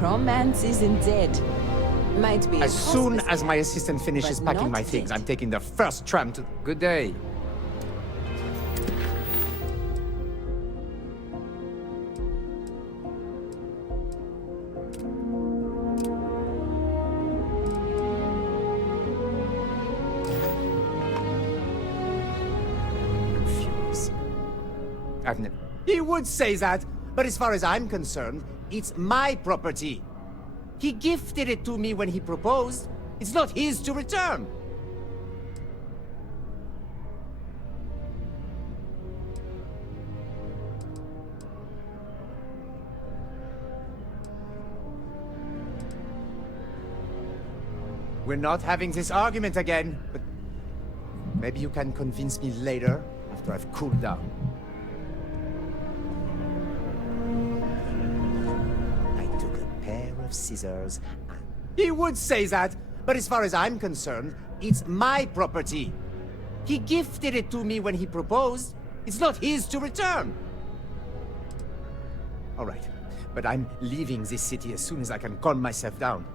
Romance isn't dead. Might be As soon as my assistant finishes but packing not my things, dead. I'm taking the first tram to... Good day. Furious. He would say that, but as far as I'm concerned, it's my property. He gifted it to me when he proposed. It's not his to return. We're not having this argument again, but maybe you can convince me later, after I've cooled down. I took a pair of scissors and... He would say that, but as far as I'm concerned, it's my property. He gifted it to me when he proposed. It's not his to return. All right, but I'm leaving this city as soon as I can calm myself down.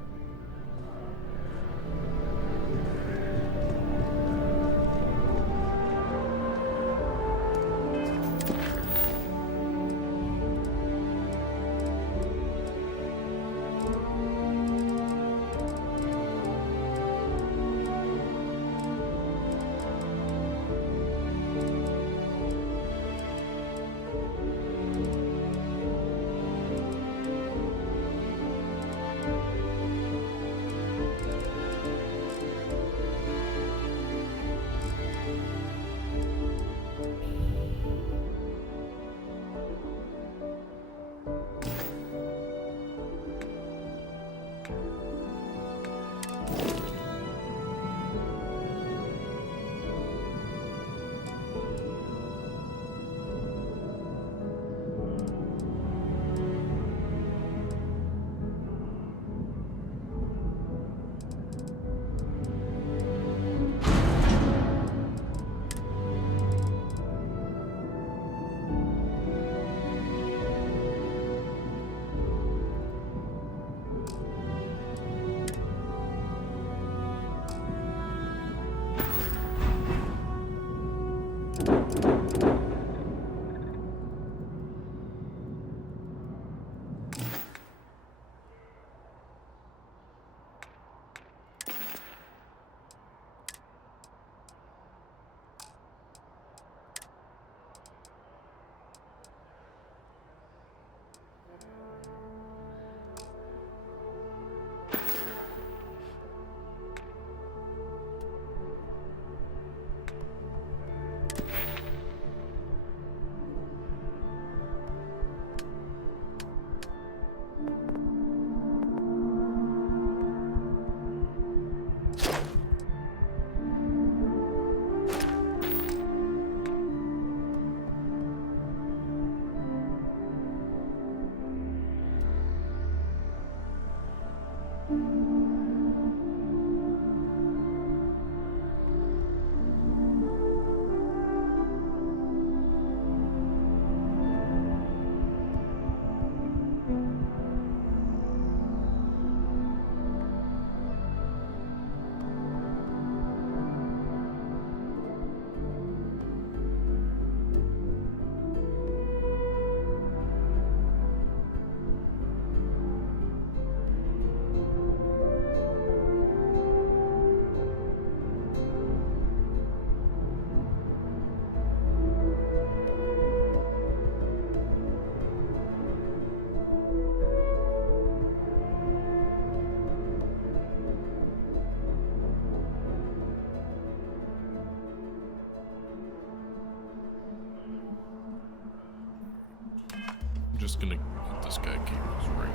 Just gonna let this guy keep his ring.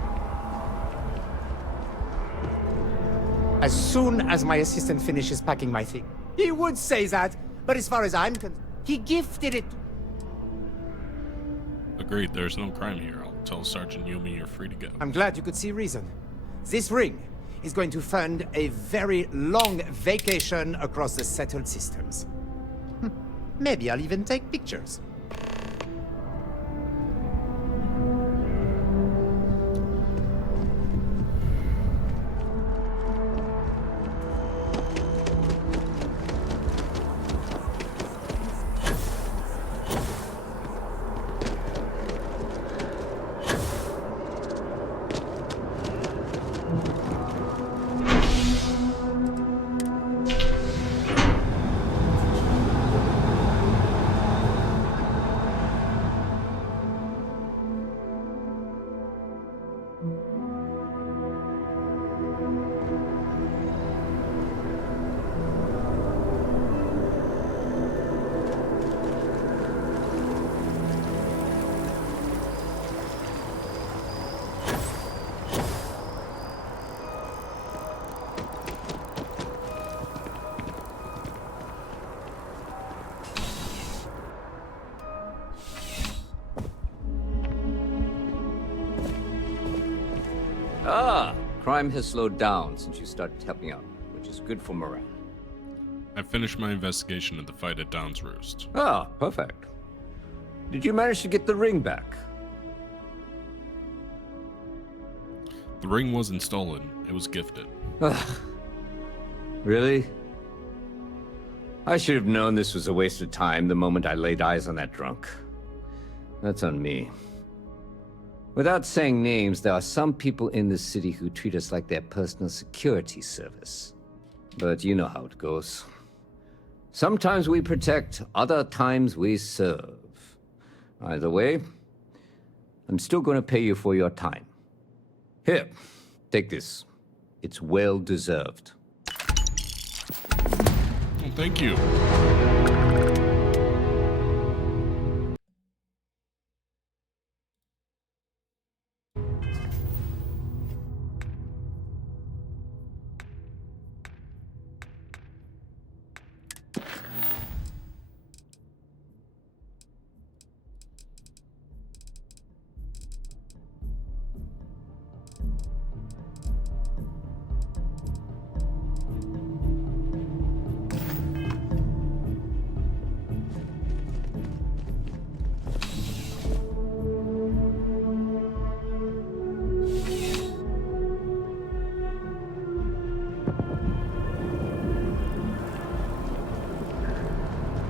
As soon as my assistant finishes packing my thing. He would say that, but as far as I'm concerned, he gifted it. Agreed, there's no crime here. I'll tell Sergeant Yumi you're free to go. I'm glad you could see reason. This ring is going to fund a very long vacation across the settled systems. Maybe I'll even take pictures. Ah, crime has slowed down since you started helping out, which is good for morale. I finished my investigation of the fight at Dawn's Roost. Ah, perfect. Did you manage to get the ring back? The ring wasn't stolen, it was gifted. Really? I should have known this was a waste of time the moment I laid eyes on that drunk. That's on me. Without saying names, there are some people in this city who treat us like their personal security service. But you know how it goes. Sometimes we protect, other times we serve. Either way, I'm still going to pay you for your time. Here, take this. It's well deserved. Oh, thank you.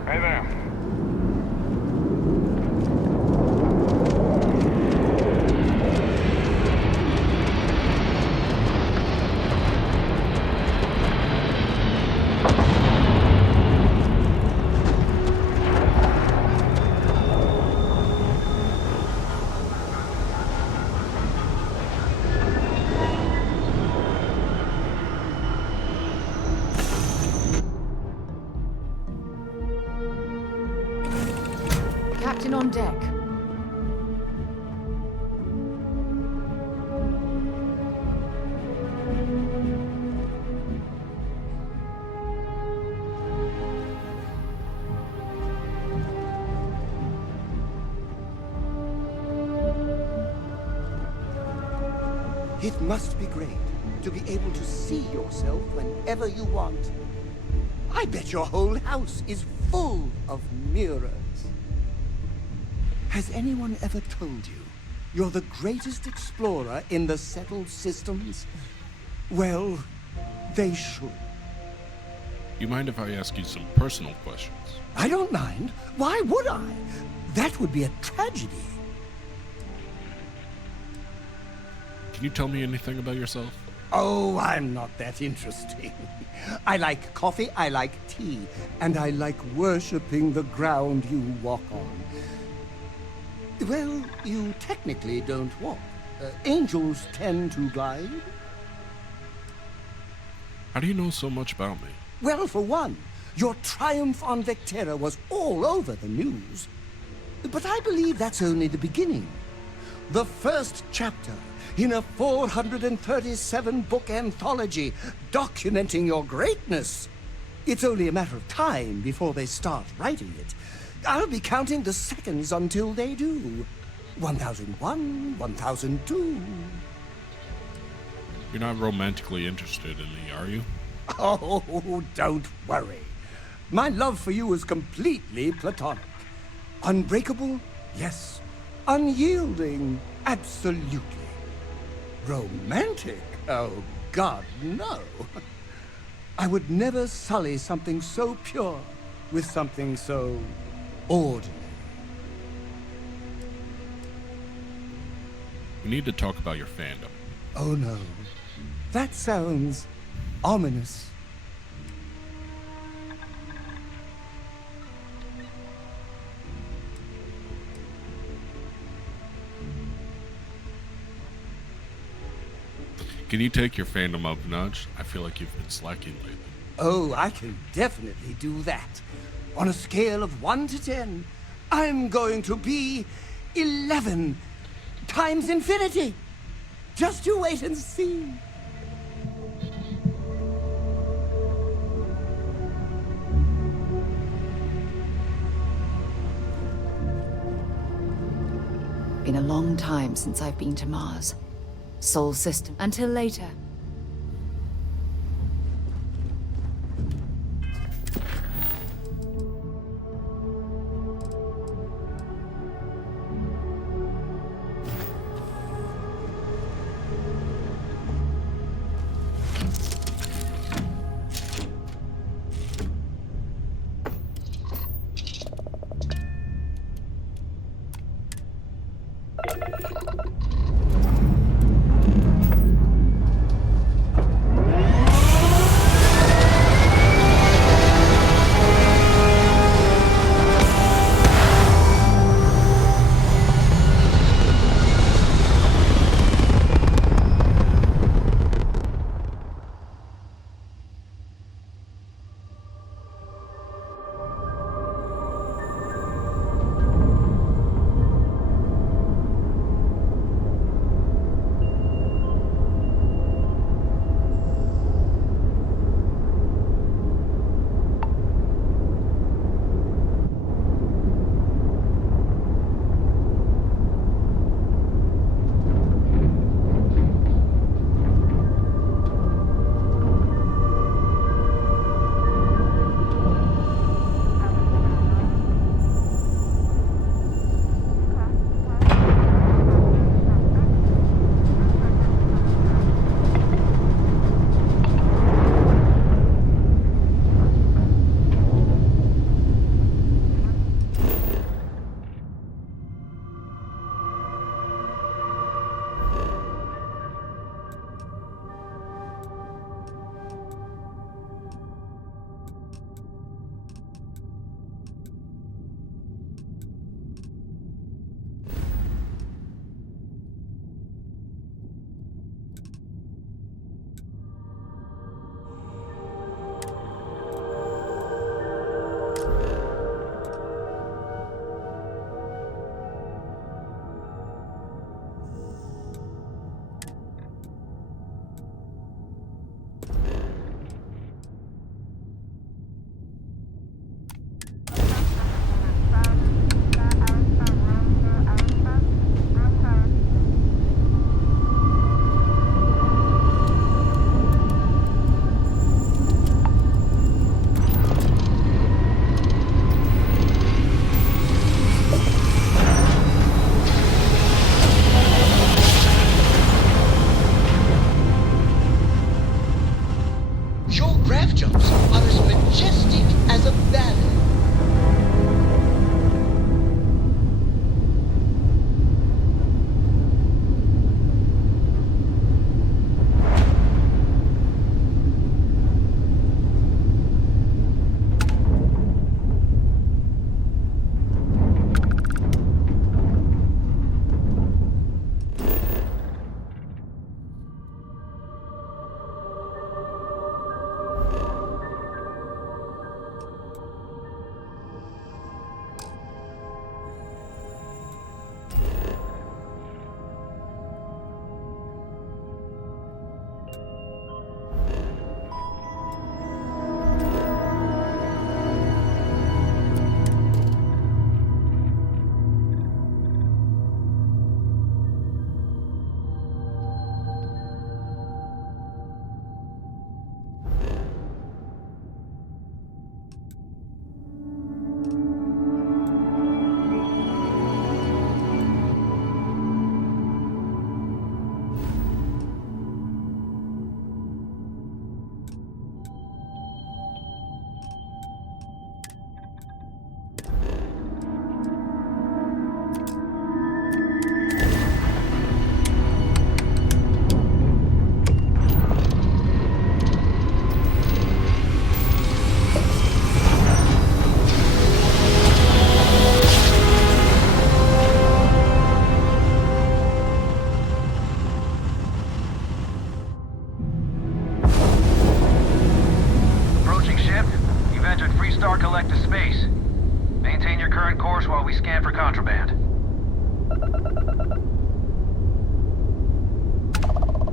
Hey there. Captain on deck. It must be great to be able to see yourself whenever you want. I bet your whole house is full of mirrors. Has anyone ever told you you're the greatest explorer in the settled systems? Well, they should. You mind if I ask you some personal questions? I don't mind. Why would I? That would be a tragedy. Can you tell me anything about yourself? Oh, I'm not that interesting. I like coffee, I like tea, and I like worshipping the ground you walk on. Well, you technically don't walk. Angels tend to glide. How do you know so much about me? Well, for one, your triumph on Vectera was all over the news. But I believe that's only the beginning. The first chapter in a 437-book anthology documenting your greatness. It's only a matter of time before they start writing it. I'll be counting the seconds until they do. 1001, 1002. You're not romantically interested in me, are you? Oh, don't worry. My love for you is completely platonic. Unbreakable? Yes. Unyielding? Absolutely. Romantic? Oh, God, no. I would never sully something so pure with something so ordinary. We need to talk about your fandom. Oh, no. That sounds ominous. Can you take your fandom up a notch? I feel like you've been slacking lately. Oh, I can definitely do that. On a scale of 1 to 10, I'm going to be 11 times infinity. Just you wait and see. Been a long time since I've been to Mars. Sol system. Until later. Your graph jumps are as majestic as a ballet.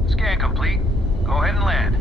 Scan complete. Go ahead and land.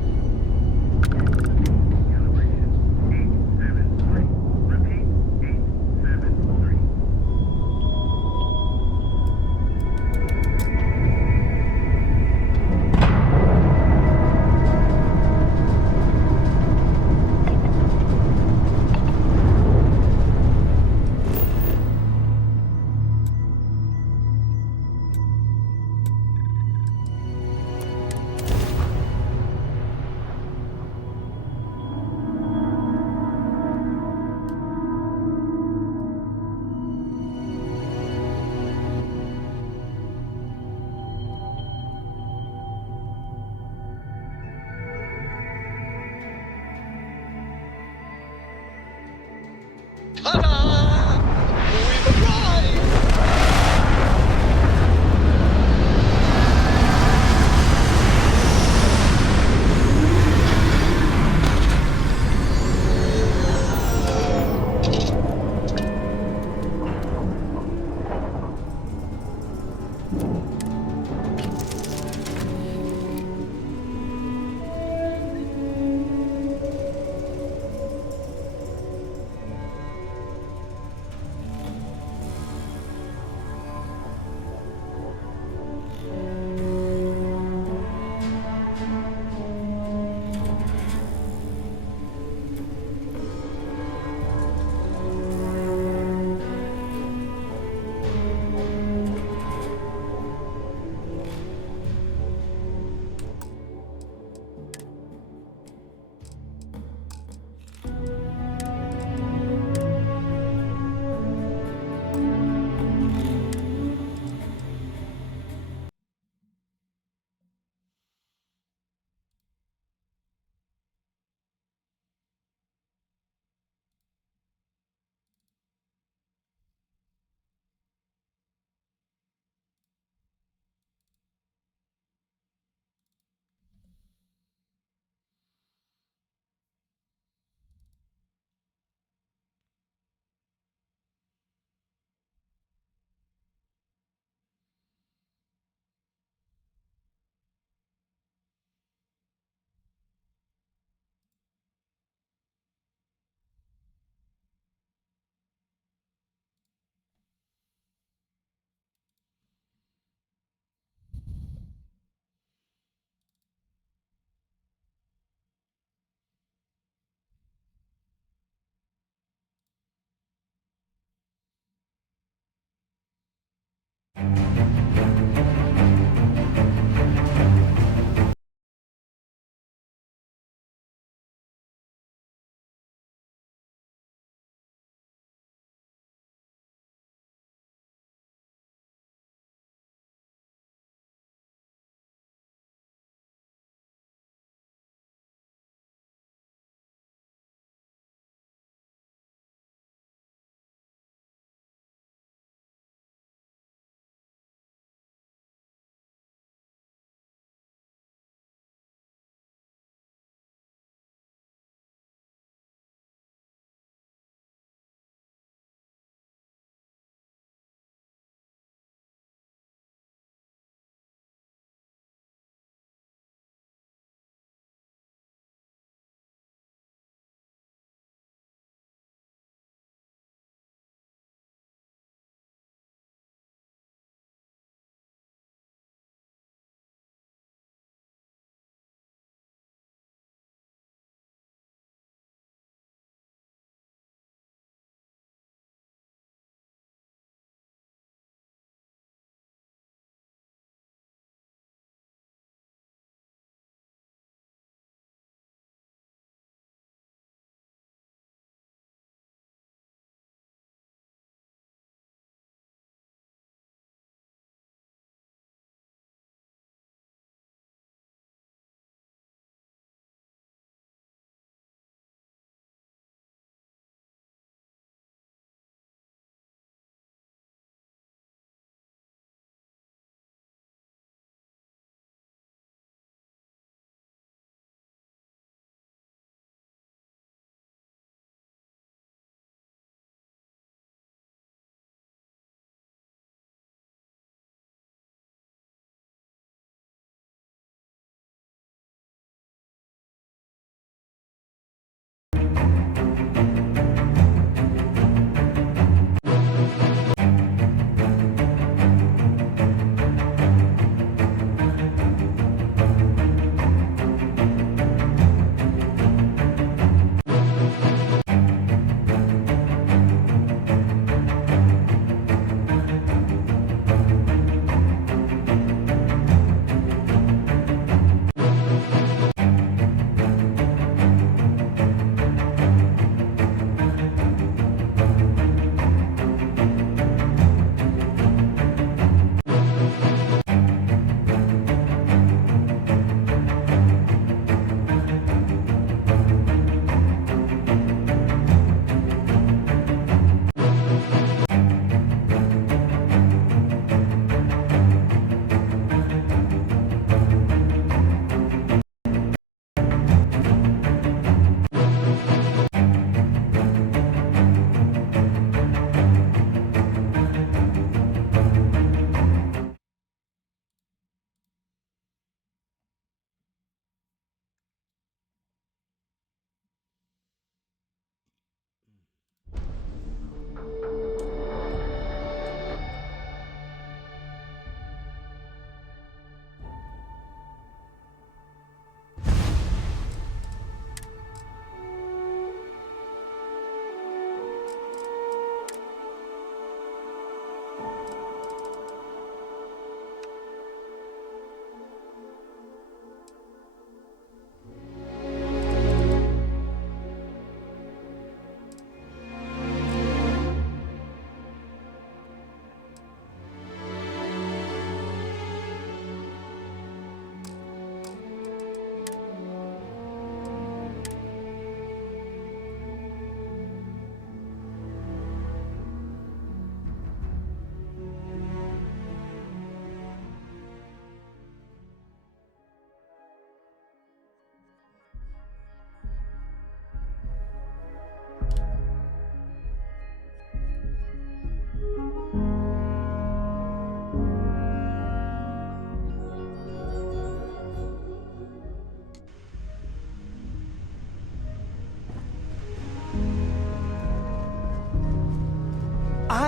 Ta-da! We've arrived!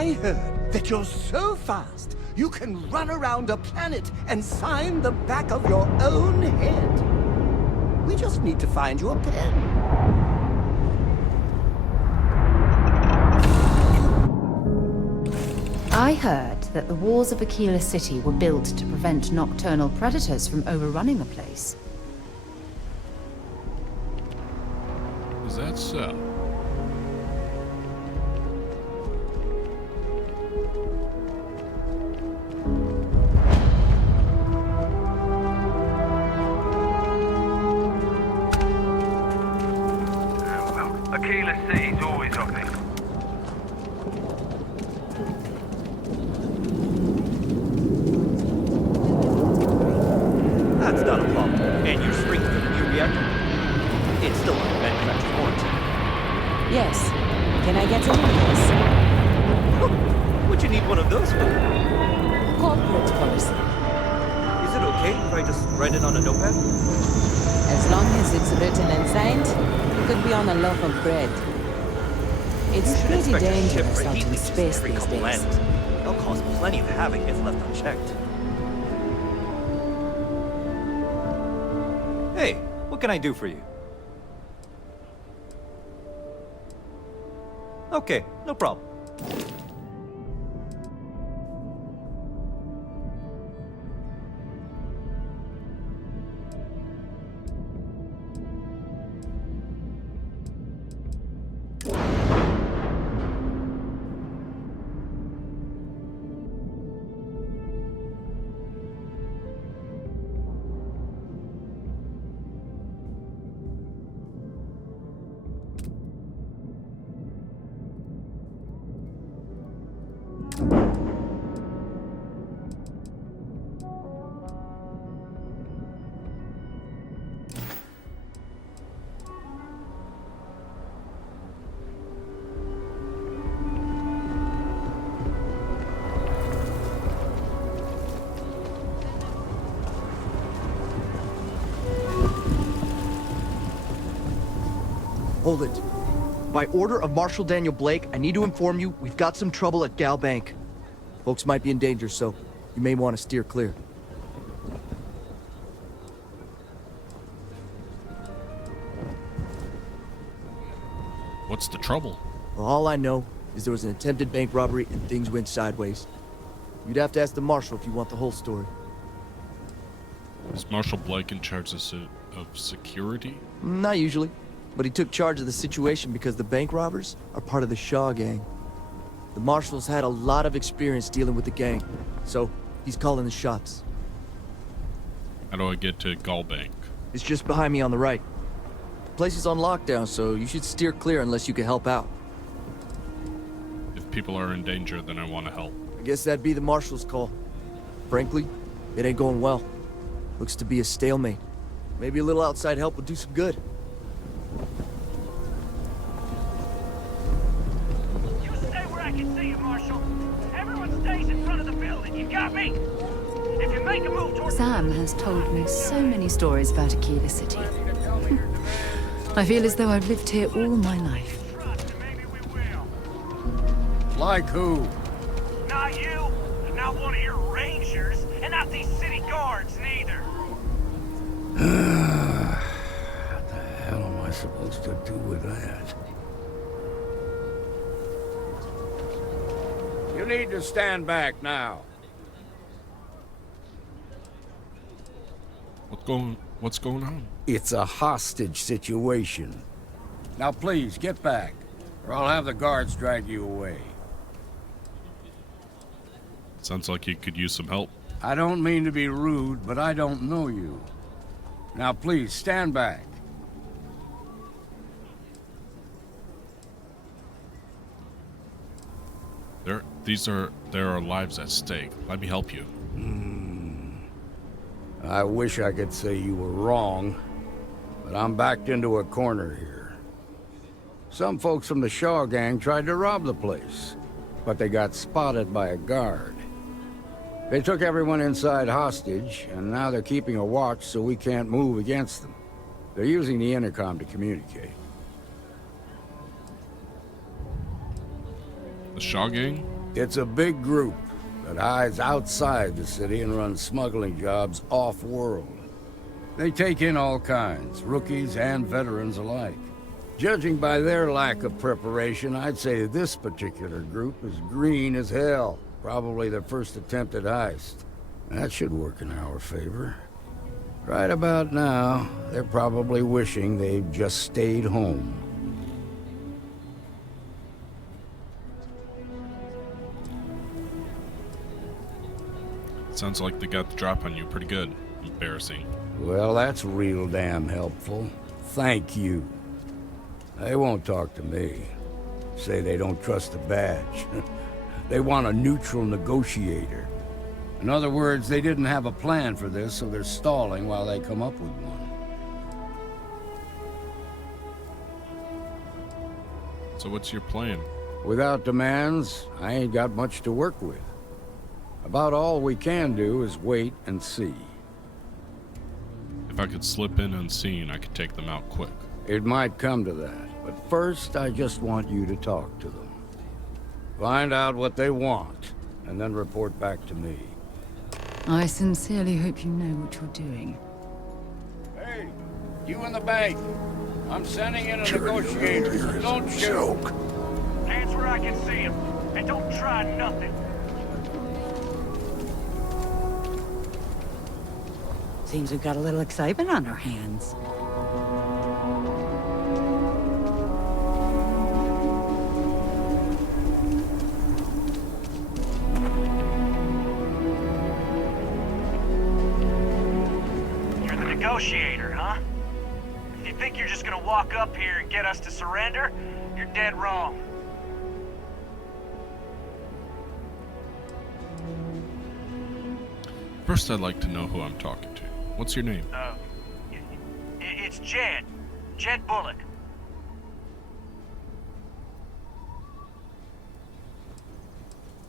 I heard that you're so fast, you can run around a planet and sign the back of your own head. We just need to find you a pen. I heard that the walls of Aquila City were built to prevent nocturnal predators from overrunning the place. Is that so? Aquila City's always up there. That's not a problem. And your Springfield new reactor? It's still under manufacturer's warranty. Yes. Can I get a lease? What'd you need one of those for? Corporate policy. Is it okay if I just write it on a notepad? As long as it's written and signed, it could be on a loaf of bread. It's You should pretty expect a ship dangerous for out heat in leaks space every these couple days. landings. They'll cause plenty of havoc if left unchecked. Hey, what can I do for you? Okay, no problem. Hold it. By order of Marshal Daniel Blake, I need to inform you we've got some trouble at Gal Bank. Folks might be in danger, so you may want to steer clear. What's the trouble? Well, all I know is there was an attempted bank robbery and things went sideways. You'd have to ask the Marshal if you want the whole story. Is Marshal Blake in charge of security? Not usually, but he took charge of the situation because the bank robbers are part of the Shaw gang. The Marshal's had a lot of experience dealing with the gang, so he's calling the shots. How do I get to Gallbank? It's just behind me on the right. The place is on lockdown, so you should steer clear unless you can help out. If people are in danger, then I want to help. I guess that'd be the Marshal's call. Frankly, it ain't going well. Looks to be a stalemate. Maybe a little outside help would do some good. You stay where I can see you, Marshal. Everyone stays in front of the building. You got me? If you make a move towards... Sam has told me so many stories about Aquila City. I feel as though I've lived here all my life. Trust, and maybe we will. Like who? Not you, and not one of your rangers, and not these city guards, neither. What the hell am I supposed to do with that? You need to stand back now. What's going on? It's a hostage situation. Now please, get back, or I'll have the guards drag you away. Sounds like you could use some help. I don't mean to be rude, but I don't know you. Now please, stand back. There are lives at stake. Let me help you. I wish I could say you were wrong, but I'm backed into a corner here. Some folks from the Shaw gang tried to rob the place, but they got spotted by a guard. They took everyone inside hostage, and now they're keeping a watch so we can't move against them. They're using the intercom to communicate. The Shaw gang? It's a big group that hides outside the city and runs smuggling jobs off-world. They take in all kinds, rookies and veterans alike. Judging by their lack of preparation, I'd say this particular group is green as hell. Probably their first attempt at heist. That should work in our favor. Right about now, they're probably wishing they'd just stayed home. Sounds like they got the drop on you pretty good. Embarrassing. Well, that's real damn helpful. Thank you. They won't talk to me. Say they don't trust the badge. They want a neutral negotiator. In other words, they didn't have a plan for this, so they're stalling while they come up with one. So what's your plan? Without demands, I ain't got much to work with. About all we can do is wait and see. If I could slip in unseen, I could take them out quick. It might come to that, but first I just want you to talk to them. Find out what they want, and then report back to me. I sincerely hope you know what you're doing. Hey, you in the bank. I'm sending in a negotiator. Don't shoot. Hands where I can see him. And don't try nothing. Seems we've got a little excitement on our hands. You're the negotiator, huh? If you think you're just gonna walk up here and get us to surrender, you're dead wrong. First, I'd like to know who I'm talking to. What's your name? It's Jed. Jed Bullock.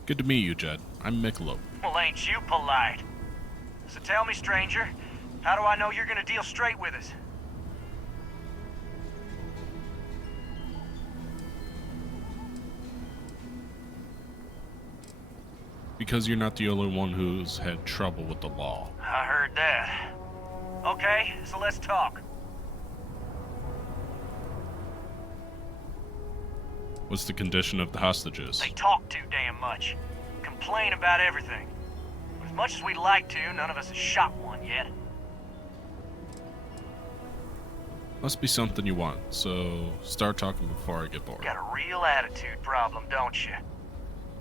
Good to meet you, Jed. I'm Michelob. Well, ain't you polite? So tell me, stranger, how do I know you're gonna deal straight with us? Because you're not the only one who's had trouble with the law. I heard that. Okay, so let's talk. What's the condition of the hostages? They talk too damn much. Complain about everything. As much as we'd like to, none of us has shot one yet. Must be something you want, so start talking before I get bored. Got a real attitude problem, don't you?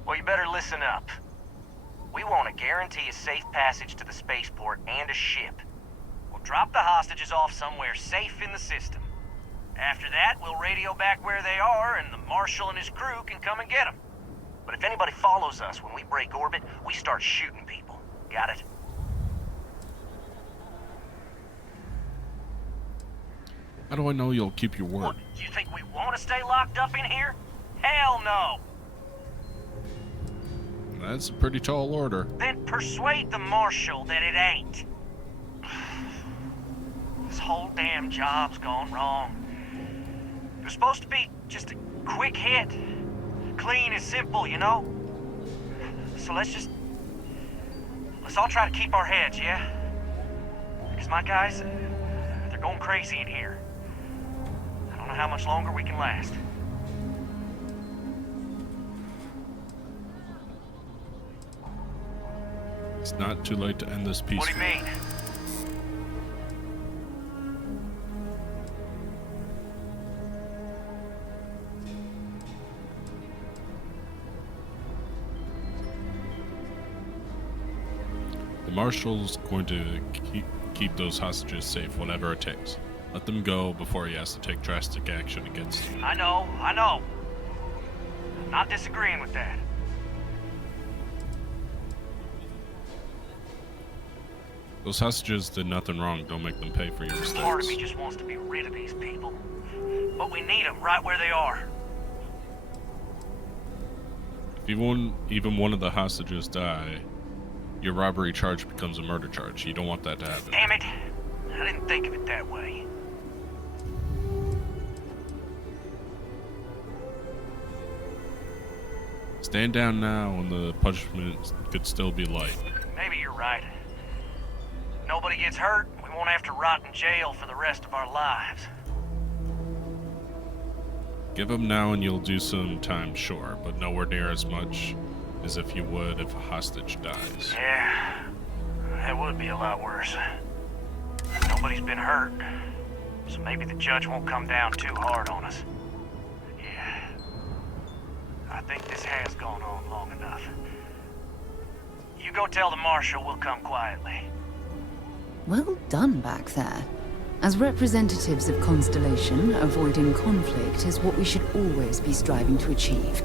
Well, you better listen up. We want to guarantee a safe passage to the spaceport and a ship. We'll drop the hostages off somewhere safe in the system. After that, we'll radio back where they are, and the Marshal and his crew can come and get them. But if anybody follows us when we break orbit, we start shooting people. Got it? How do I know you'll keep your word? What, do you think we want to stay locked up in here? Hell no! That's a pretty tall order. Then persuade the Marshal that it ain't. This whole damn job's gone wrong. It was supposed to be just a quick hit. Clean and simple, you know? So let's all try to keep our heads, yeah? Because my guys, they're going crazy in here. I don't know how much longer we can last. It's not too late to end this peacefully. What do you mean? The Marshal's going to keep those hostages safe, whatever it takes. Let them go before he has to take drastic action against them. I know. I'm not disagreeing with that. Those hostages did nothing wrong. Don't make them pay for your mistakes. Part of me just wants to be rid of these people. But we need them right where they are. If even one of the hostages die, your robbery charge becomes a murder charge. You don't want that to happen. Damn it! I didn't think of it that way. Stand down now and the punishment could still be light. Maybe you're right. Nobody gets hurt, we won't have to rot in jail for the rest of our lives. Give him now and you'll do some time, sure, but nowhere near as much as if you would if a hostage dies. Yeah, that would be a lot worse. Nobody's been hurt, so maybe the judge won't come down too hard on us. Yeah, I think this has gone on long enough. You go tell the marshal we'll come quietly. Well done back there. As representatives of Constellation, avoiding conflict is what we should always be striving to achieve.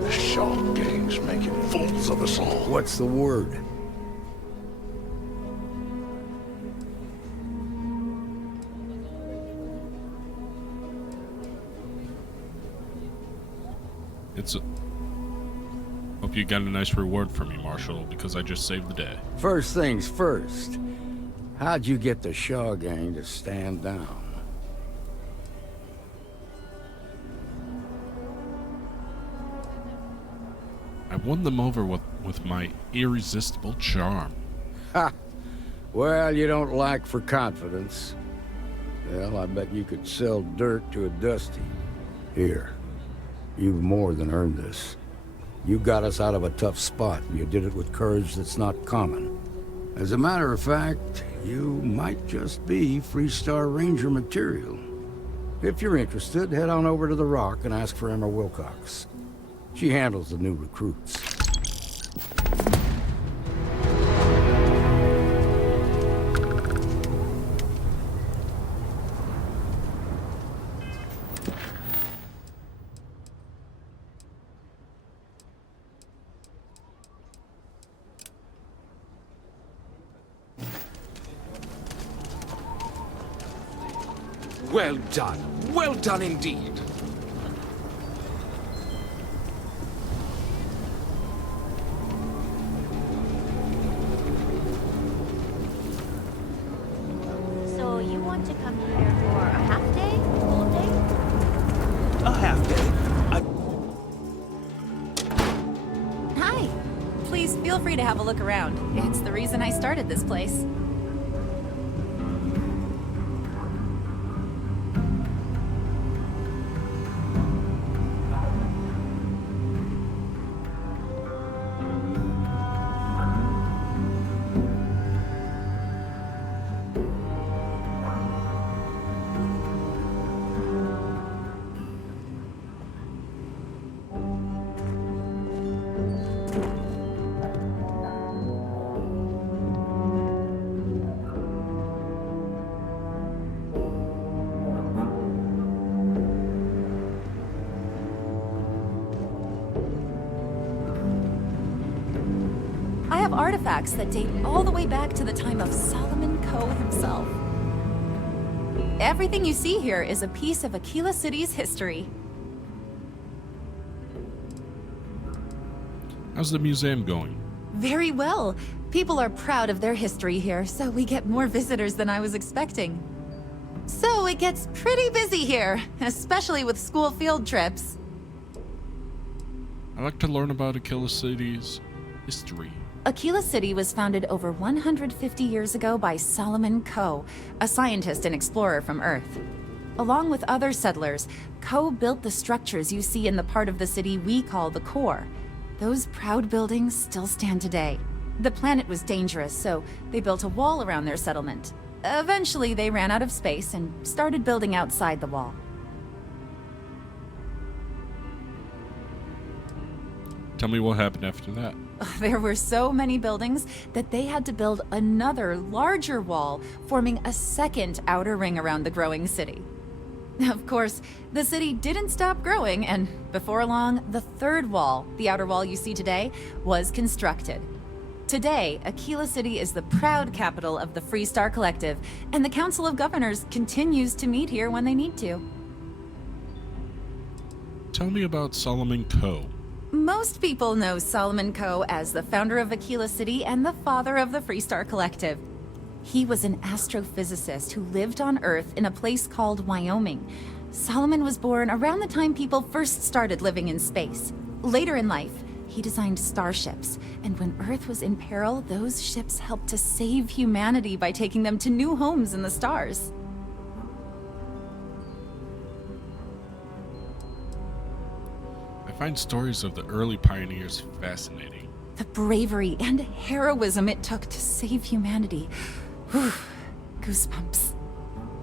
The Shaw gang's making fools of us all. What's the word? Hope you got a nice reward for me, Marshal, because I just saved the day. First things first. How'd you get the Shaw gang to stand down? I won them over with my irresistible charm. Ha! Well, you don't lack for confidence. Well, I bet you could sell dirt to a Dusty. Here. You've more than earned this. You got us out of a tough spot, and you did it with courage that's not common. As a matter of fact, you might just be Freestar Ranger material. If you're interested, head on over to the Rock and ask for Emma Wilcox. She handles the new recruits. Well done. Well done indeed. So you want to come here for a half day? Full day? A half day. Hi. Please feel free to have a look around. It's the reason I started this place. Artifacts that date all the way back to the time of Solomon Coe himself. Everything you see here is a piece of Aquila City's history. How's the museum going? Very well. People are proud of their history here, so we get more visitors than I was expecting. So it gets pretty busy here, especially with school field trips. I like to learn about Aquila City's history. Aquila City was founded over 150 years ago by Solomon Coe, a scientist and explorer from Earth. Along with other settlers, Coe built the structures you see in the part of the city we call the core. Those proud buildings still stand today. The planet was dangerous, so they built a wall around their settlement. Eventually, they ran out of space and started building outside the wall. Tell me what happened after that. There were so many buildings that they had to build another, larger wall, forming a second outer ring around the growing city. Of course, the city didn't stop growing, and before long, the third wall, the outer wall you see today, was constructed. Today, Aquila City is the proud capital of the Freestar Collective, and the Council of Governors continues to meet here when they need to. Tell me about Solomon Coe. Most people know Solomon Coe as the founder of Aquila City and the father of the Freestar Collective. He was an astrophysicist who lived on Earth in a place called Wyoming. Solomon was born around the time people first started living in space. Later in life, he designed starships, and when Earth was in peril, those ships helped to save humanity by taking them to new homes in the stars. I find stories of the early pioneers fascinating. The bravery and heroism it took to save humanity. Whew, goosebumps.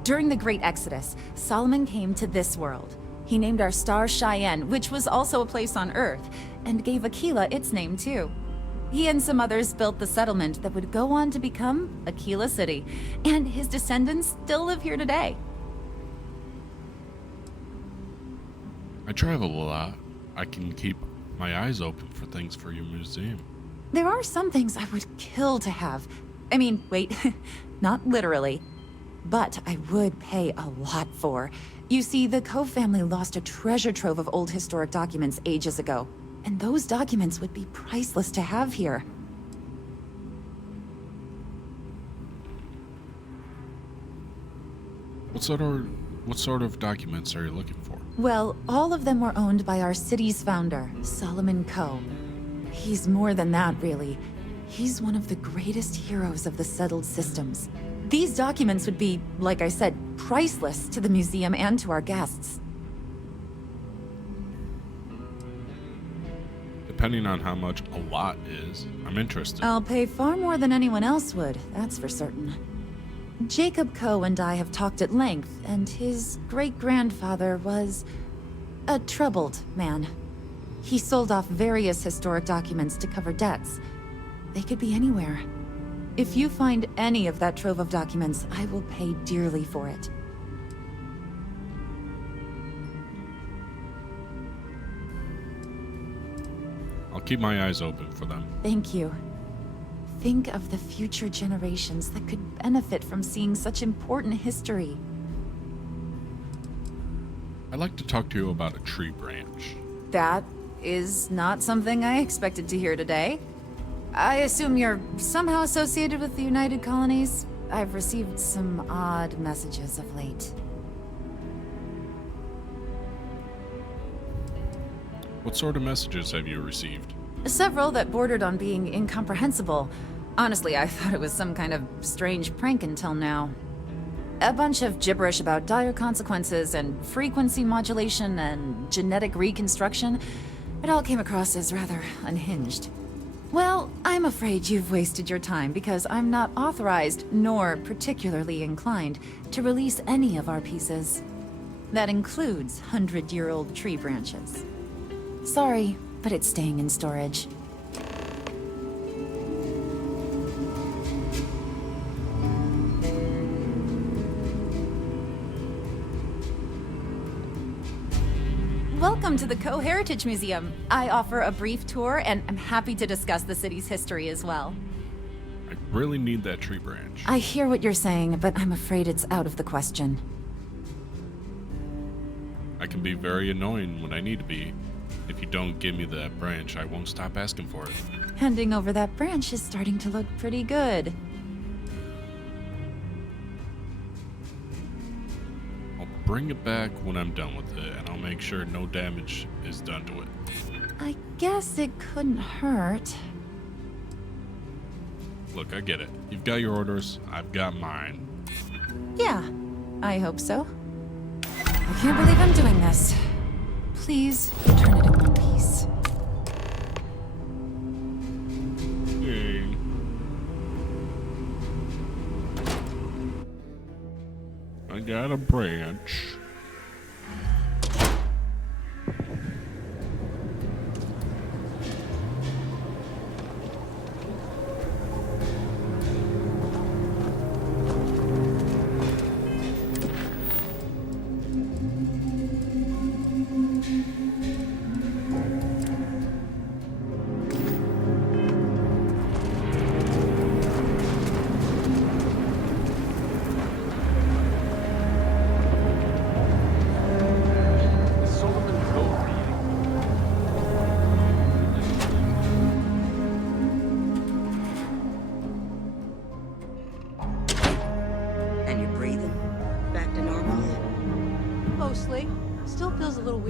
During the Great Exodus, Solomon came to this world. He named our star Cheyenne, which was also a place on Earth, and gave Aquila its name too. He and some others built the settlement that would go on to become Aquila City, and his descendants still live here today. I travel a lot. I can keep my eyes open for things for your museum. There are some things I would kill to have. I mean, wait, not literally. But I would pay a lot for. You see, the Cove family lost a treasure trove of old historic documents ages ago, and those documents would be priceless to have here. What sort of documents are you looking for? Well, all of them were owned by our city's founder, Solomon Coe. He's more than that, really. He's one of the greatest heroes of the settled systems. These documents would be, like I said, priceless to the museum and to our guests. Depending on how much a lot is, I'm interested. I'll pay far more than anyone else would, that's for certain. Jacob Coe and I have talked at length, and his great-grandfather was a troubled man. He sold off various historic documents to cover debts. They could be anywhere. If you find any of that trove of documents, I will pay dearly for it. I'll keep my eyes open for them. Thank you. Think of the future generations that could benefit from seeing such important history. I'd like to talk to you about a tree branch. That is not something I expected to hear today. I assume you're somehow associated with the United Colonies? I've received some odd messages of late. What sort of messages have you received? Several that bordered on being incomprehensible. Honestly, I thought it was some kind of strange prank until now. A bunch of gibberish about dire consequences and frequency modulation and genetic reconstruction. It all came across as rather unhinged. Well, I'm afraid you've wasted your time because I'm not authorized, nor particularly inclined, to release any of our pieces. That includes 100-year-old tree branches. Sorry, but it's staying in storage. Welcome to the Coe Heritage Museum. I offer a brief tour, and I'm happy to discuss the city's history as well. I really need that tree branch. I hear what you're saying, but I'm afraid it's out of the question. I can be very annoying when I need to be. If you don't give me that branch, I won't stop asking for it. Handing over that branch is starting to look pretty good. I'll bring it back when I'm done with it, and I'll make sure no damage is done to it. I guess it couldn't hurt. Look, I get it. You've got your orders, I've got mine. Yeah, I hope so. I can't believe I'm doing this. Please, return it in one piece. Yay. I got a branch.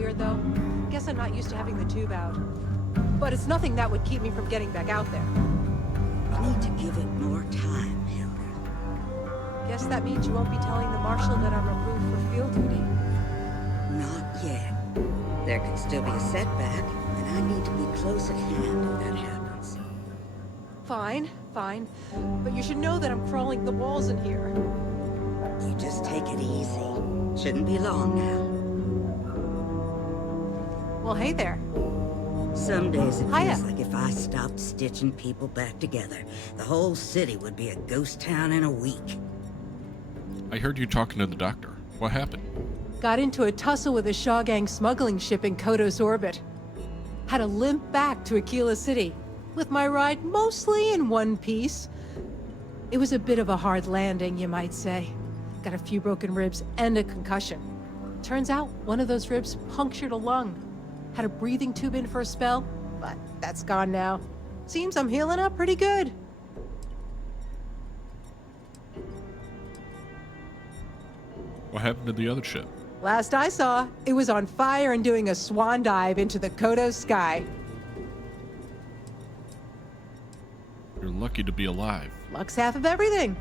weird, though. Guess I'm not used to having the tube out. But it's nothing that would keep me from getting back out there. We need to give it more time, Hilda. Guess that means you won't be telling the Marshal that I'm approved for field duty. Not yet. There could still be a setback, and I need to be close at hand if that happens. Fine, fine. But you should know that I'm crawling the walls in here. You just take it easy. Shouldn't be long now. Well, hey there. Some days it Hiya. feels like if I stopped stitching people back together, the whole city would be a ghost town in a week. I heard you talking to the doctor. What happened? Got into a tussle with a Shaw Gang smuggling ship in Kodos orbit. Had to limp back to Aquila City, with my ride mostly in one piece. It was a bit of a hard landing, you might say. Got a few broken ribs and a concussion. Turns out one of those ribs punctured a lung. Had a breathing tube in for a spell, but that's gone now. Seems I'm healing up pretty good. What happened to the other ship? Last I saw, it was on fire and doing a swan dive into the Kodos sky. You're lucky to be alive. Luck's half of everything.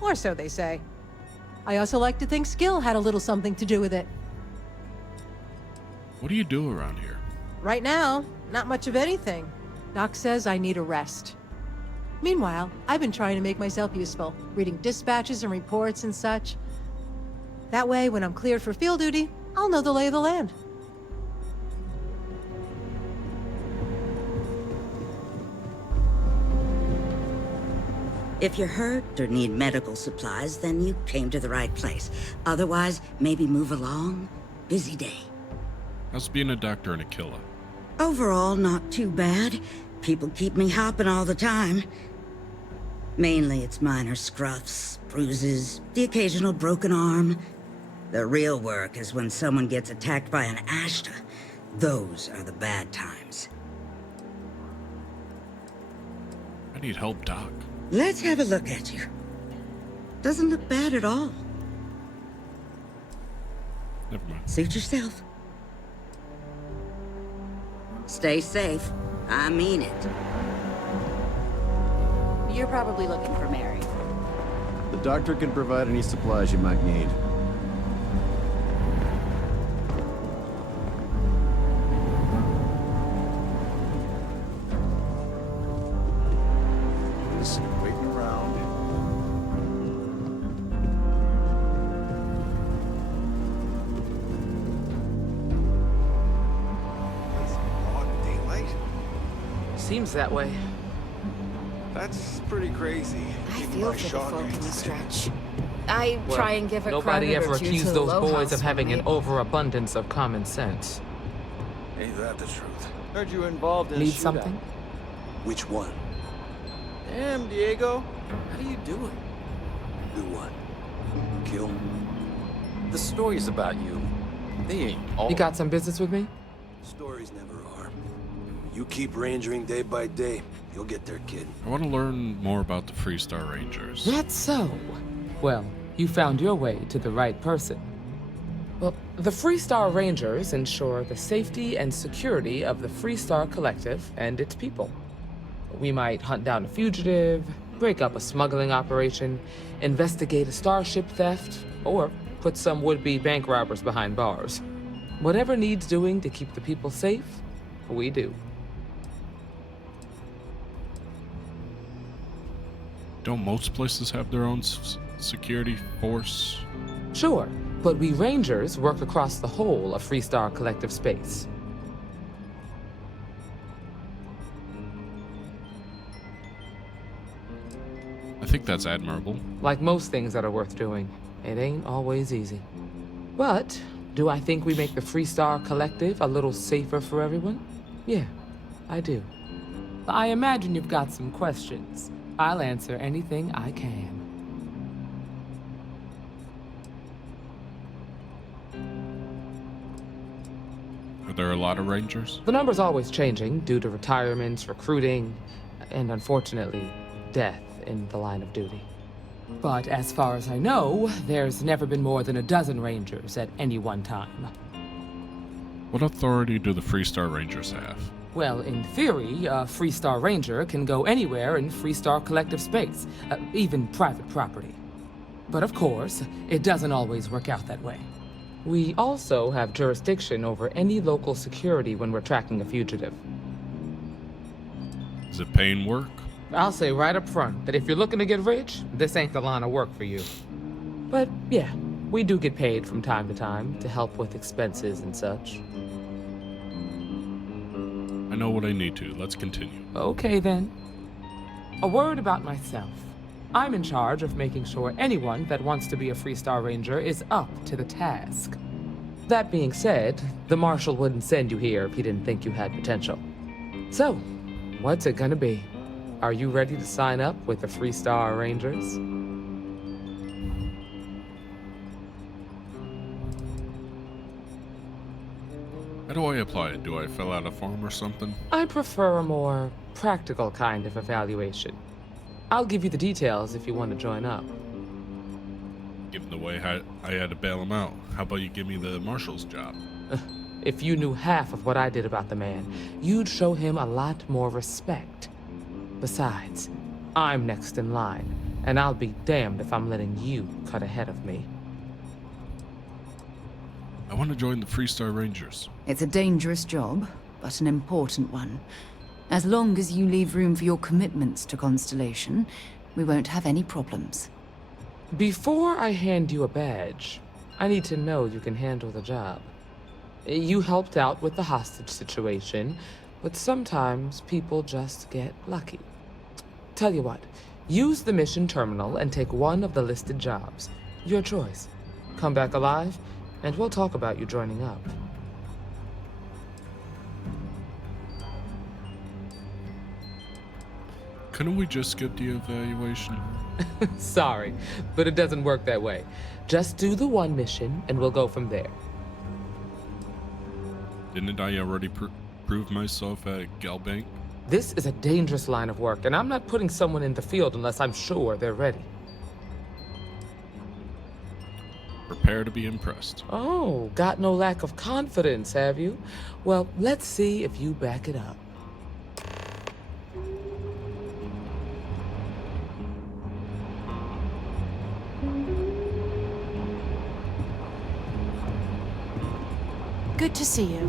Or so they say. I also like to think skill had a little something to do with it. What do you do around here? Right now, not much of anything. Doc says I need a rest. Meanwhile, I've been trying to make myself useful, reading dispatches and reports and such. That way, when I'm cleared for field duty, I'll know the lay of the land. If you're hurt or need medical supplies, then you came to the right place. Otherwise, maybe move along. Busy day. How's being a doctor in Aquila? Overall, not too bad. People keep me hopping all the time. Mainly it's minor scruffs, bruises, the occasional broken arm. The real work is when someone gets attacked by an Ashta. Those are the bad times. I need help, Doc. Let's have a look at you. Doesn't look bad at all. Never mind. Suit yourself. Stay safe. I mean it. You're probably looking for Mary. The doctor can provide any supplies you might need. Just waiting around. Seems that way. That's pretty crazy. I feel for the folk in the stretch. I Well, try and give a nobody credit ever or two accused to the those boys Lohas of having an for me. overabundance of common sense. Ain't that the truth? Heard you were involved in a Need shootout. something? Which one? Damn, Diego. How do you do it? Do what? Kill? The stories about you, they ain't all. You got some business with me? Stories never are. You keep rangering day by day, you'll get there, kid. I want to learn more about the Freestar Rangers. That's so. Well, you found your way to the right person. Well, the Freestar Rangers ensure the safety and security of the Freestar Collective and its people. We might hunt down a fugitive, break up a smuggling operation, investigate a starship theft, or put some would-be bank robbers behind bars. Whatever needs doing to keep the people safe, we do. Don't most places have their own security force? Sure, but we Rangers work across the whole of Freestar Collective space. I think that's admirable. Like most things that are worth doing, it ain't always easy. But do I think we make the Freestar Collective a little safer for everyone? Yeah, I do. I imagine you've got some questions. I'll answer anything I can. Are there a lot of Rangers? The number's always changing due to retirements, recruiting, and unfortunately, death in the line of duty. But as far as I know, there's never been more than a dozen Rangers at any one time. What authority do the Freestar Rangers have? Well, in theory, a Freestar Ranger can go anywhere in Freestar Collective space, even private property. But of course, it doesn't always work out that way. We also have jurisdiction over any local security when we're tracking a fugitive. Is it paying work? I'll say right up front that if you're looking to get rich, this ain't the line of work for you. But yeah, we do get paid from time to time to help with expenses and such. I know what I need to. Let's continue. Okay then. A word about myself. I'm in charge of making sure anyone that wants to be a Freestar Ranger is up to the task. That being said, the Marshal wouldn't send you here if he didn't think you had potential. So, what's it gonna be? Are you ready to sign up with the Freestar Rangers? How do I apply it? Do I fill out a form or something? I prefer a more practical kind of evaluation. I'll give you the details if you want to join up. Given the way I had to bail him out, how about you give me the Marshal's job? If you knew half of what I did about the man, you'd show him a lot more respect. Besides, I'm next in line, and I'll be damned if I'm letting you cut ahead of me. I want to join the Freestar Rangers. It's a dangerous job, but an important one. As long as you leave room for your commitments to Constellation, we won't have any problems. Before I hand you a badge, I need to know you can handle the job. You helped out with the hostage situation, but sometimes people just get lucky. Tell you what, use the mission terminal and take one of the listed jobs. Your choice. Come back alive, and we'll talk about you joining up. Couldn't we just skip the evaluation? Sorry, but it doesn't work that way. Just do the one mission, and we'll go from there. Didn't I already prove myself at Galbank? This is a dangerous line of work, and I'm not putting someone in the field unless I'm sure they're ready. Prepare to be impressed. Oh, got no lack of confidence, have you? Well, let's see if you back it up. Good to see you.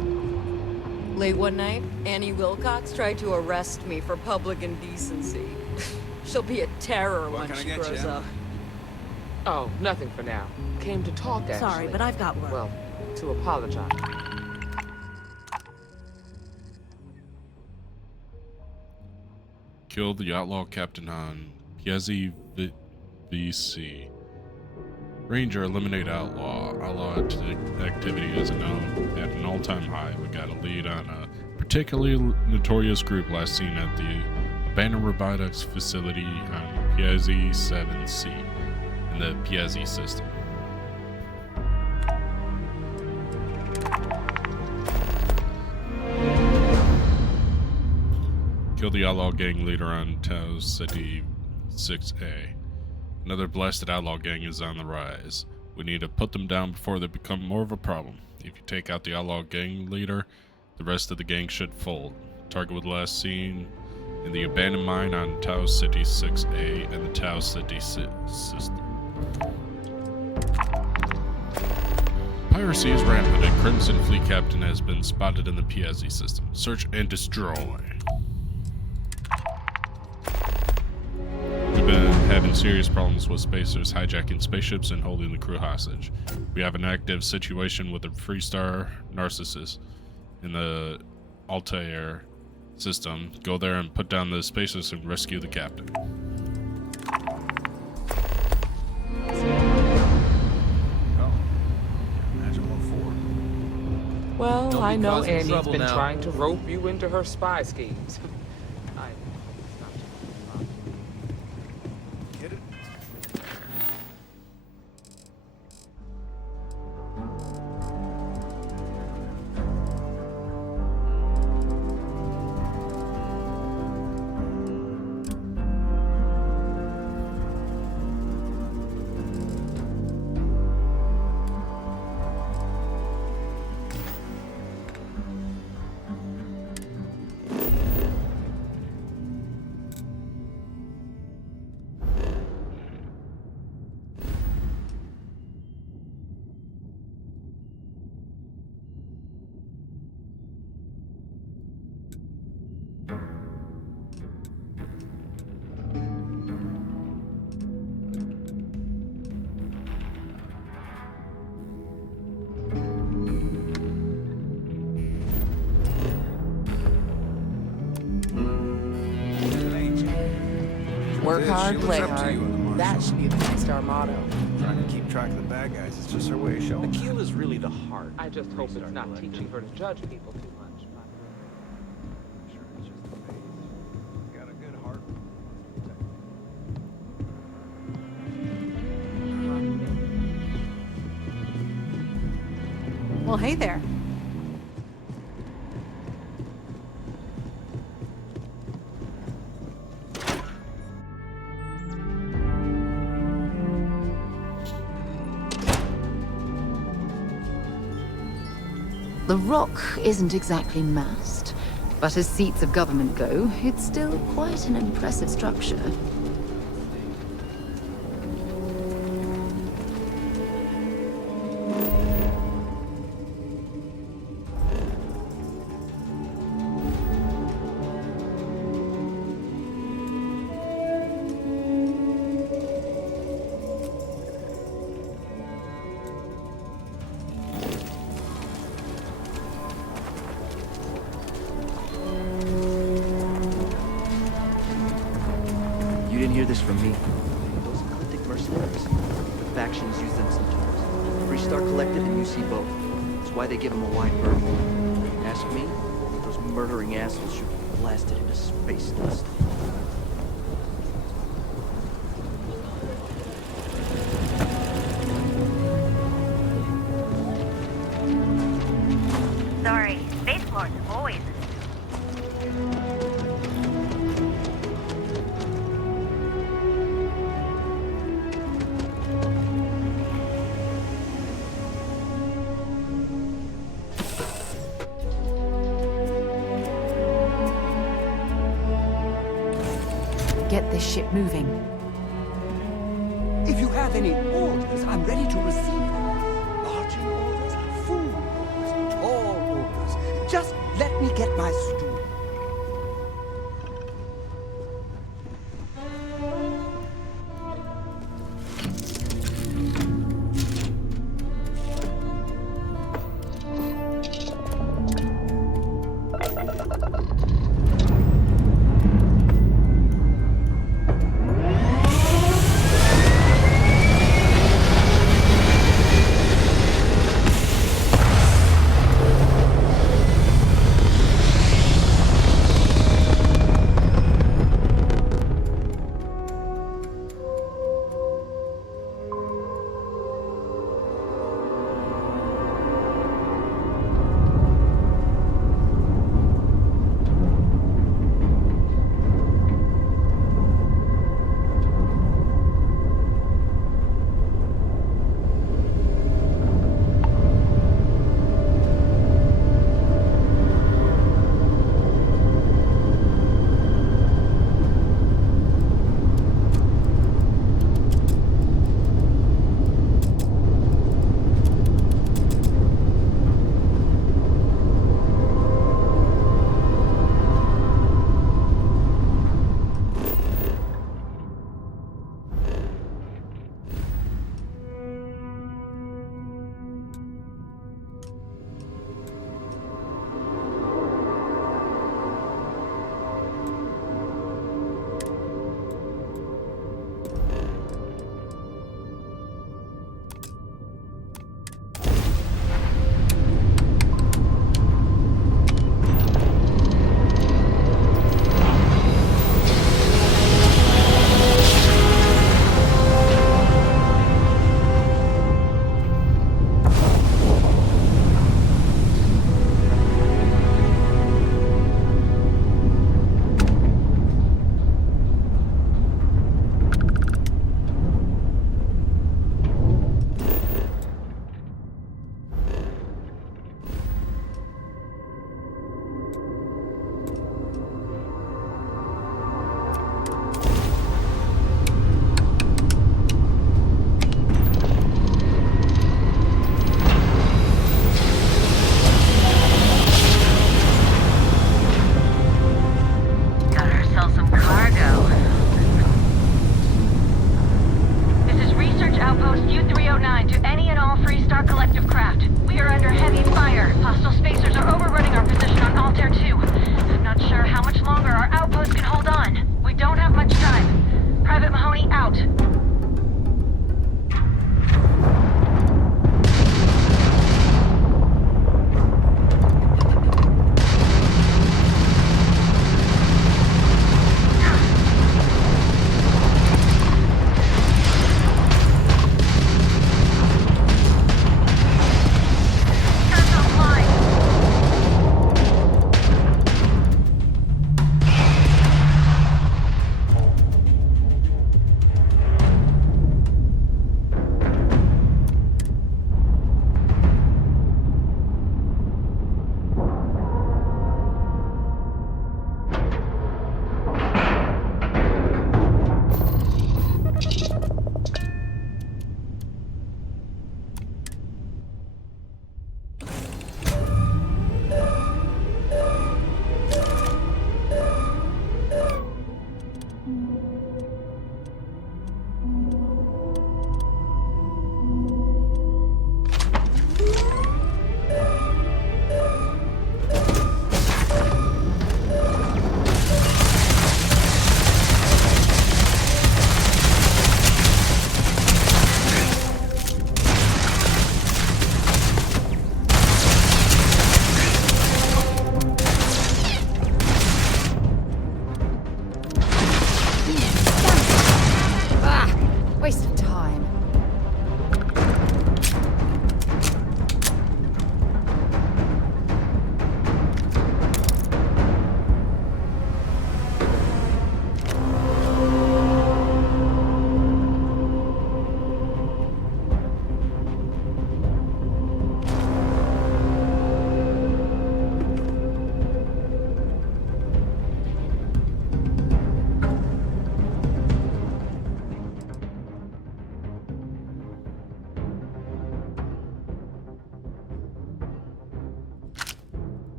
Late one night, Annie Wilcox tried to arrest me for public indecency. She'll be a terror when she grows up. Oh, nothing for now. Came to talk, actually. Sorry, but I've got work. Well, to apologize. Kill the outlaw captain on Piazzi VC. Ranger, eliminate outlaw. Outlaw activity is at an all-time high. We got a lead on a particularly notorious group last seen at the abandoned robotics facility on Piazzi 7C in the Piazzi system. Kill the outlaw gang leader on Tau City 6A. Another blasted outlaw gang is on the rise. We need to put them down before they become more of a problem. If you take out the outlaw gang leader, the rest of the gang should fold. Target was last seen in the abandoned mine on Tau City 6A and the Tau City system. Piracy is rampant and Crimson Fleet Captain has been spotted in the Piazzi system. Search and destroy. We've been having serious problems with spacers hijacking spaceships and holding the crew hostage. We have an active situation with a Freestar Narcissus in the Altair system. Go there and put down the spacers and rescue the captain. Well, I know Annie's trouble been now. trying to rope you into her spy schemes. Work It is. hard, She play looks up to you in the hard. That should be the 3-star motto. Trying to keep track of the bad guys. It's just her way of showing. Akela's really the heart. I just hope it's not teaching her to judge people too much. Got a good heart. Well, hey there. The Rock isn't exactly massed, but as seats of government go, it's still quite an impressive structure. You didn't hear this from me. Those eclectic mercenaries, the factions use them sometimes. Free Star Collective and UC both. That's why they give them a wide berth. Ask me, those murdering assholes should be blasted into space dust. Sorry, spaceport's always Get this ship moving. If you have any orders, I'm ready to receive them. Marching orders, food orders, tall orders. Just let me get my stool.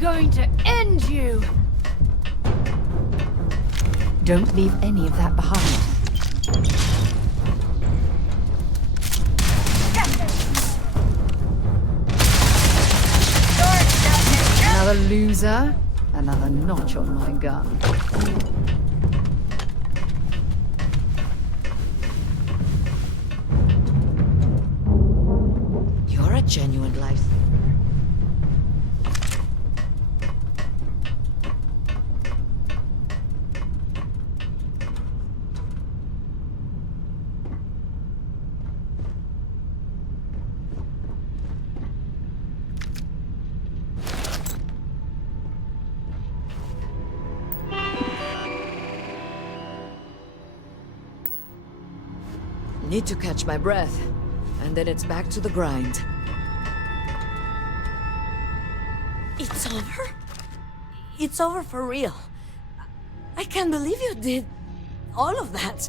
going to end you! Don't leave any of that behind. Another loser, another notch on my gun. You're a genuine life. Need to catch my breath, and then it's back to the grind. It's over? It's over for real. I can't believe you did all of that.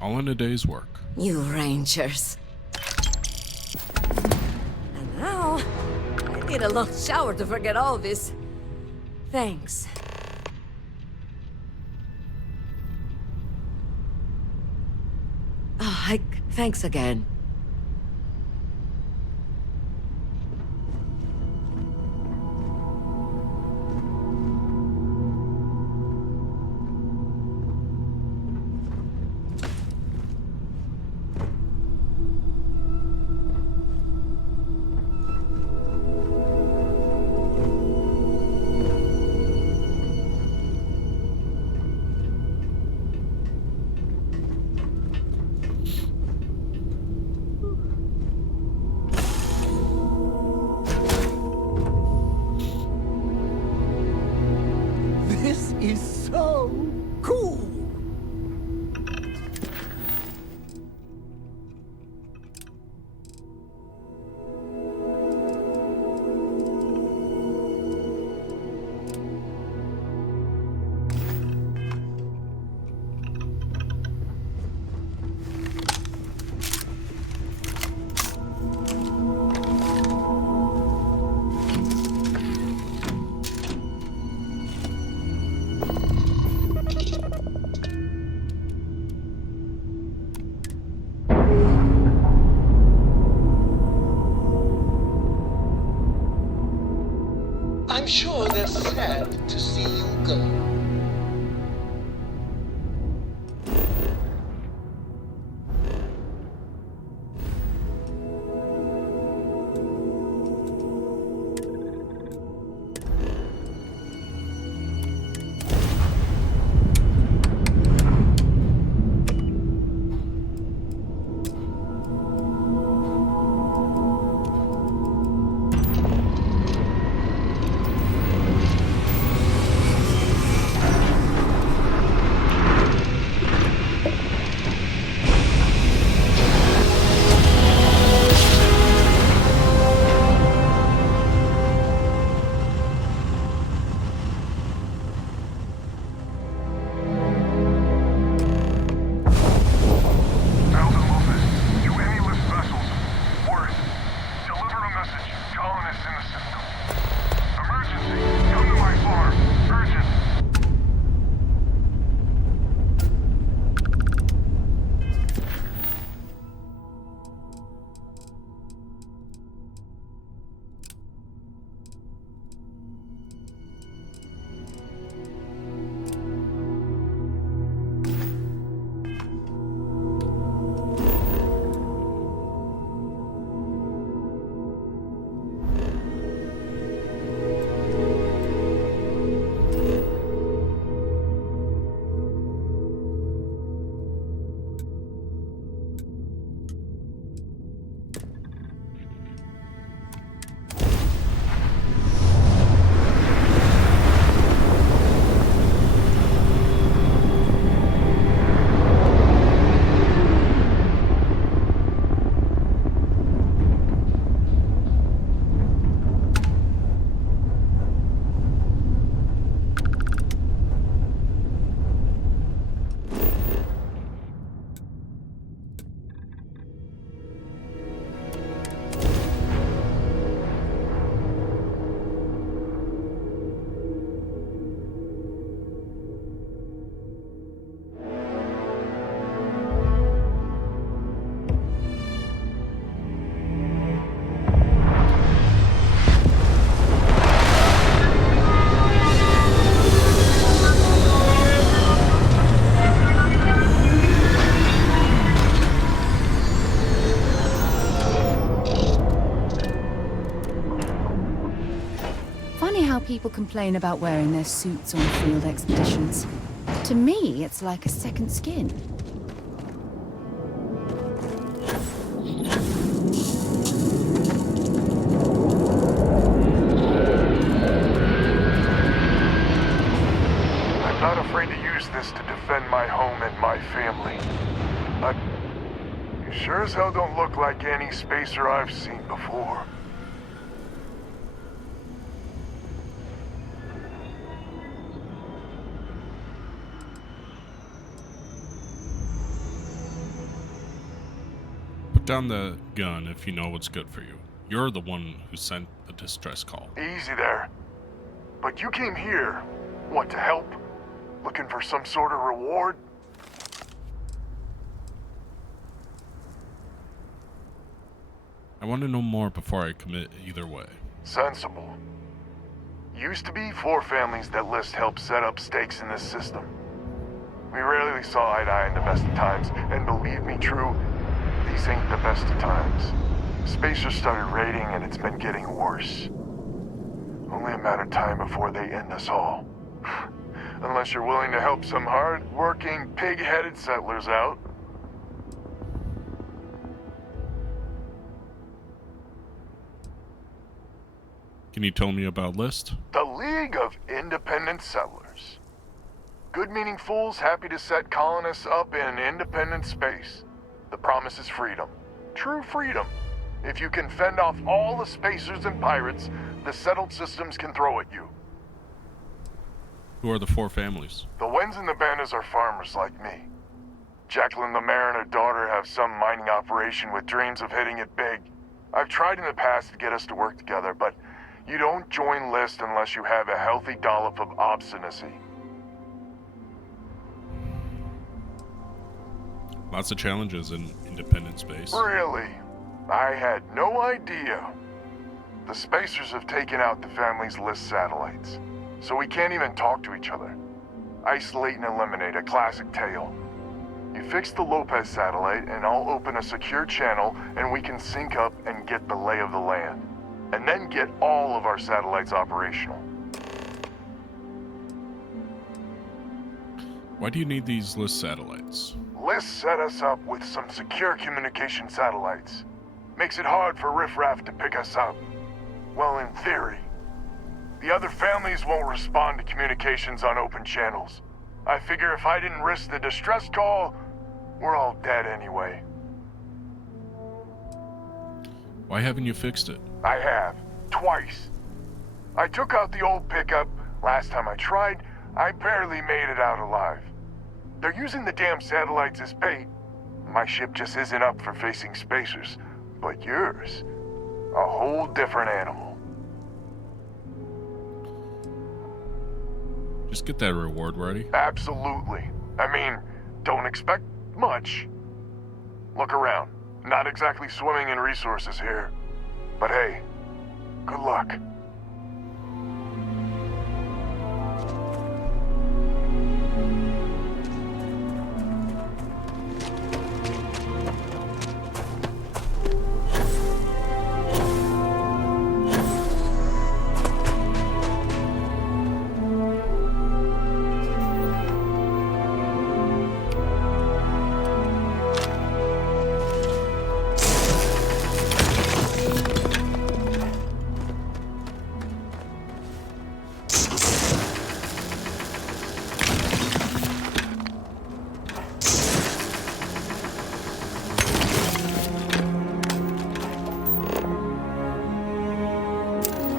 All in a day's work. You Rangers. And now, I need a long shower to forget all this. Thanks. Oh, thanks again. This is so cool! I'm sure they're sad to see you go. people complain about wearing their suits on field expeditions. To me, it's like a second skin. I'm not afraid to use this to defend my home and my family. But you sure as hell don't look like any spacer I've seen before. Put down the gun if you know what's good for you. You're the one who sent the distress call. Easy there. But you came here, what, to help? Looking for some sort of reward? I want to know more before I commit either way. Sensible. Used to be 4 families that list helped set up stakes in this system. We rarely saw eye to eye in the best of times, and believe me, True, these ain't the best of times. Spacers started raiding and it's been getting worse. Only a matter of time before they end us all. Unless you're willing to help some hard-working, pig-headed settlers out. Can you tell me about List? The League of Independent Settlers. Good-meaning fools happy to set colonists up in independent space. The promise is freedom. True freedom. If you can fend off all the spacers and pirates the settled systems can throw at you. Who are the 4 families? The Wens and the Bandas are farmers like me. Jacqueline the mayor and her daughter have some mining operation with dreams of hitting it big. I've tried in the past to get us to work together, but you don't join List unless you have a healthy dollop of obstinacy. Lots of challenges in independent space. Really? I had no idea. The spacers have taken out the family's List satellites, so we can't even talk to each other. Isolate and eliminate, a classic tale. You fix the Lopez satellite and I'll open a secure channel and we can sync up and get the lay of the land. And then get all of our satellites operational. Why do you need these List satellites? List set us up with some secure communication satellites. Makes it hard for riffraff to pick us up. Well, in theory. The other families won't respond to communications on open channels. I figure if I didn't risk the distress call, we're all dead anyway. Why haven't you fixed it? I have. Twice. I took out the old pickup. Last time I tried, I barely made it out alive. They're using the damn satellites as bait. My ship just isn't up for facing spacers. But yours, a whole different animal. Just get that reward ready. Absolutely. I mean, don't expect much. Look around. Not exactly swimming in resources here. But hey, good luck.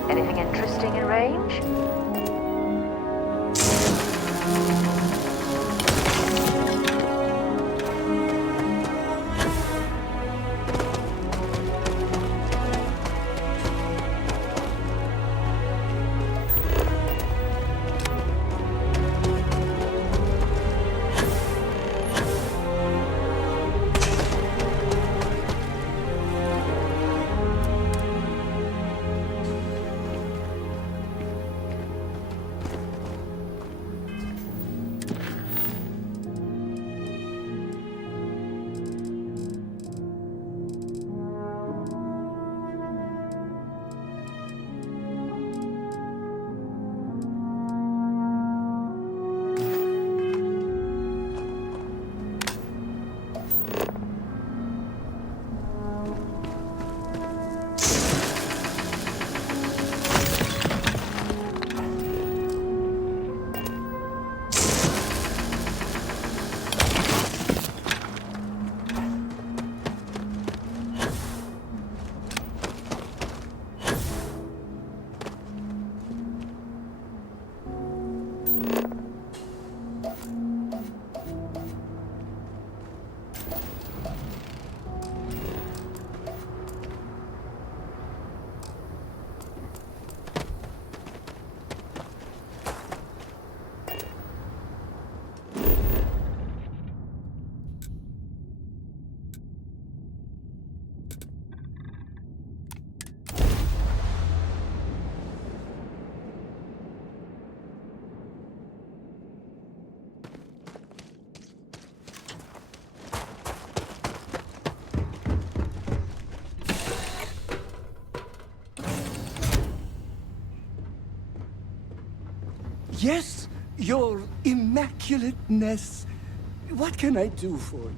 Anything interesting in range? Yes, your immaculateness. What can I do for you?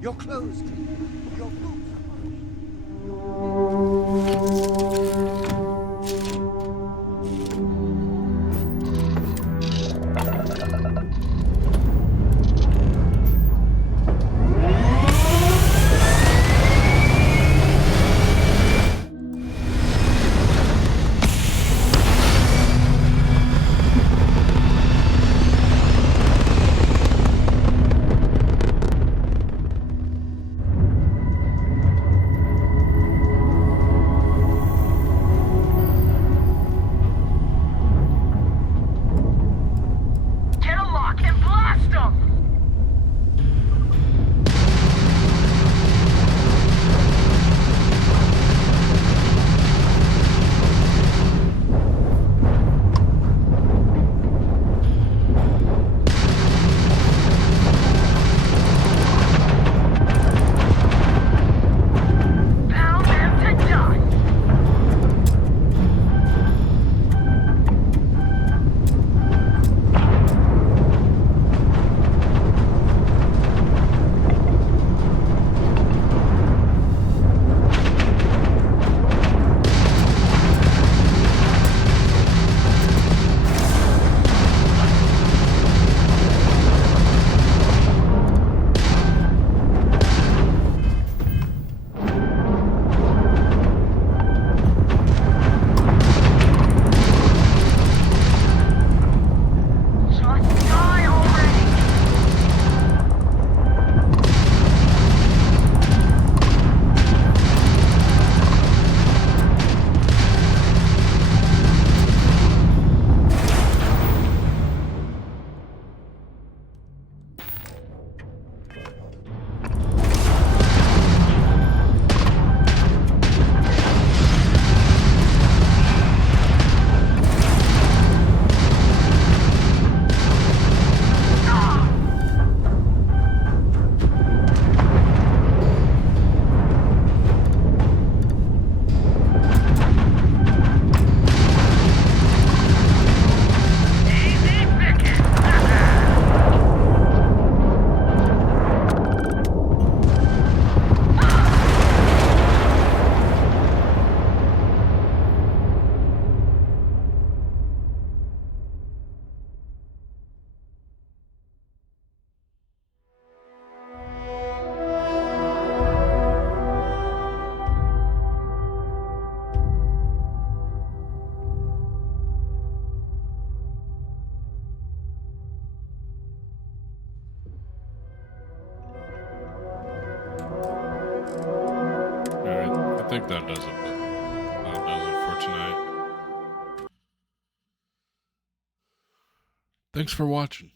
Your clothes clean. Your boots. I think that does it. That does it for tonight. Thanks for watching.